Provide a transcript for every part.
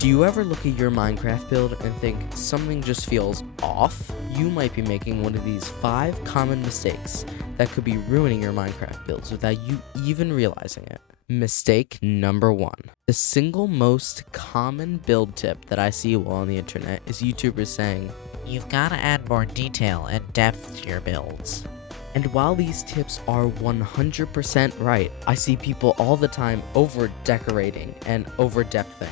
Do you ever look at your Minecraft build and think something just feels off? You might be making one of these 5 common mistakes that could be ruining your Minecraft builds without you even realizing it. Mistake number 1. The single most common build tip that I see while on the internet is YouTubers saying, You've got to add more detail and depth to your builds. and while these tips are 100% right, I see people all the time over-decorating and over-depthing.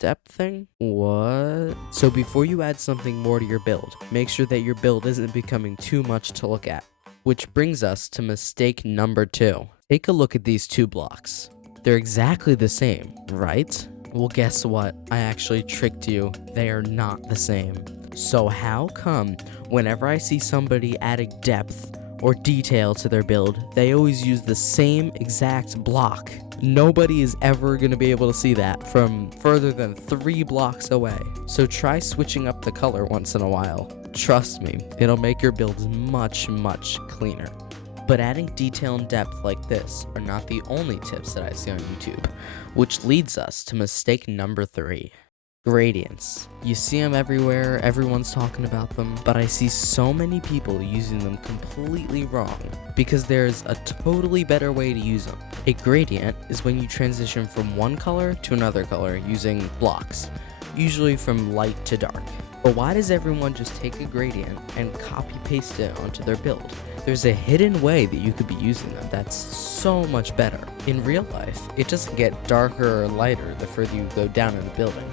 Depthing? What? So before you add something more to your build, make sure that your build isn't becoming too much to look at. Which brings us to mistake number 2. Take a look at these 2 blocks. They're exactly the same, right? Well, guess what? I actually tricked you. They are not the same. So how come whenever I see somebody adding depth or detail to their build, they always use the same exact block? Nobody is ever going to be able to see that from further than 3 blocks away. So try switching up the color once in a while. Trust me, it'll make your builds much cleaner. But adding detail and depth like this are not the only tips that I see on YouTube, which leads us to mistake number 3. Gradients. You see them everywhere, everyone's talking about them, but I see so many people using them completely wrong because there's a totally better way to use them. A gradient is when you transition from one color to another color using blocks, usually from light to dark. But why does everyone just take a gradient and copy paste it onto their build? There's a hidden way that you could be using them that's so much better. In real life, it doesn't get darker or lighter the further you go down in the building.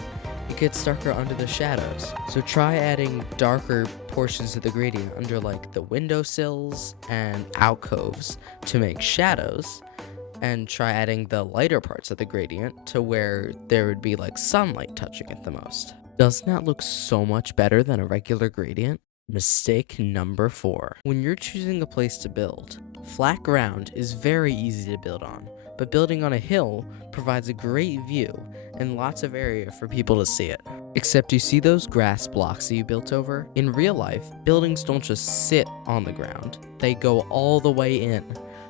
It gets darker under the shadows. So try adding darker portions of the gradient under like the windowsills and alcoves to make shadows, and try adding the lighter parts of the gradient to where there would be like sunlight touching it the most. Doesn't that look so much better than a regular gradient? Mistake number 4. When you're choosing a place to build, flat ground is very easy to build on, but building on a hill provides a great view and lots of area for people to see it. Except you see those grass blocks that you built over? In real life, buildings don't just sit on the ground, they go all the way in.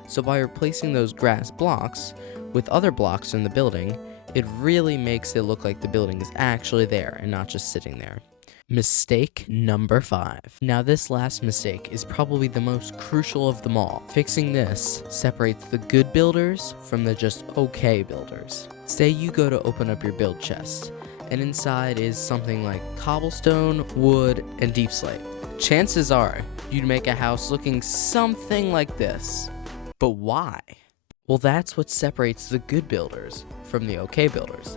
So by replacing those grass blocks with other blocks in the building, it really makes it look like the building is actually there and not just sitting there. Mistake number 5. Now this last mistake is probably the most crucial of them all. Fixing this separates the good builders from the just okay builders. Say you go to open up your build chest, and inside is something like cobblestone, wood, and deep slate. Chances are you'd make a house looking something like this. But why? Well, that's what separates the good builders from the okay builders.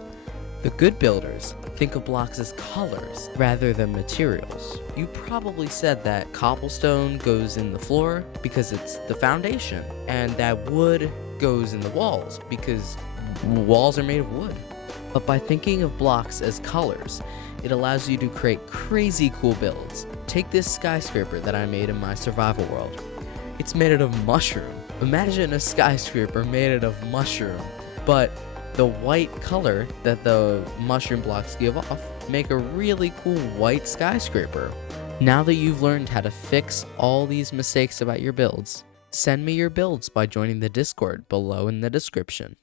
The good builders think of blocks as colors rather than materials. You probably said that cobblestone goes in the floor because it's the foundation, and that wood goes in the walls because walls are made of wood. But by thinking of blocks as colors, it allows you to create crazy cool builds. Take this skyscraper that I made in my survival world. It's made out of mushroom. Imagine a skyscraper made out of mushroom, but the white color that the mushroom blocks give off make a really cool white skyscraper. Now that you've learned how to fix all these mistakes about your builds, send me your builds by joining the Discord below in the description.